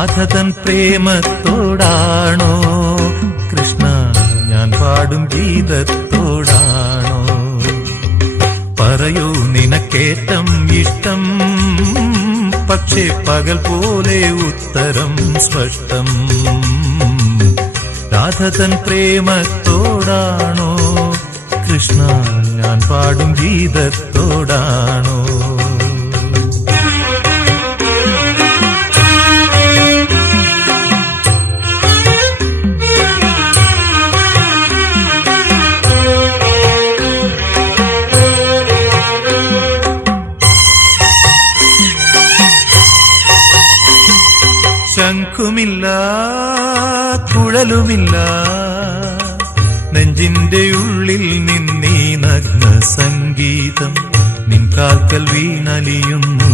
രാധതൻ പ്രേമത്തോടാണോ കൃഷ്ണ ഞാൻ പാടും ഗീതത്തോടാണോ? പറയൂ നിനക്കേറ്റം ഇഷ്ടം, പക്ഷേ പകൽ പോലെ ഉത്തരം സ്പഷ്ടം. രാധതൻ പ്രേമത്തോടാണോ കൃഷ്ണ ഞാൻ പാടും ഗീതത്തോടാണോ? ശംഖുമില്ല കുഴലുമില്ല, നെഞ്ചിന്റെ ഉള്ളിൽ നിന്നീ നഗ്ന സംഗീതം നിൻ കാൽക്കൽ വീണലിയുന്നു.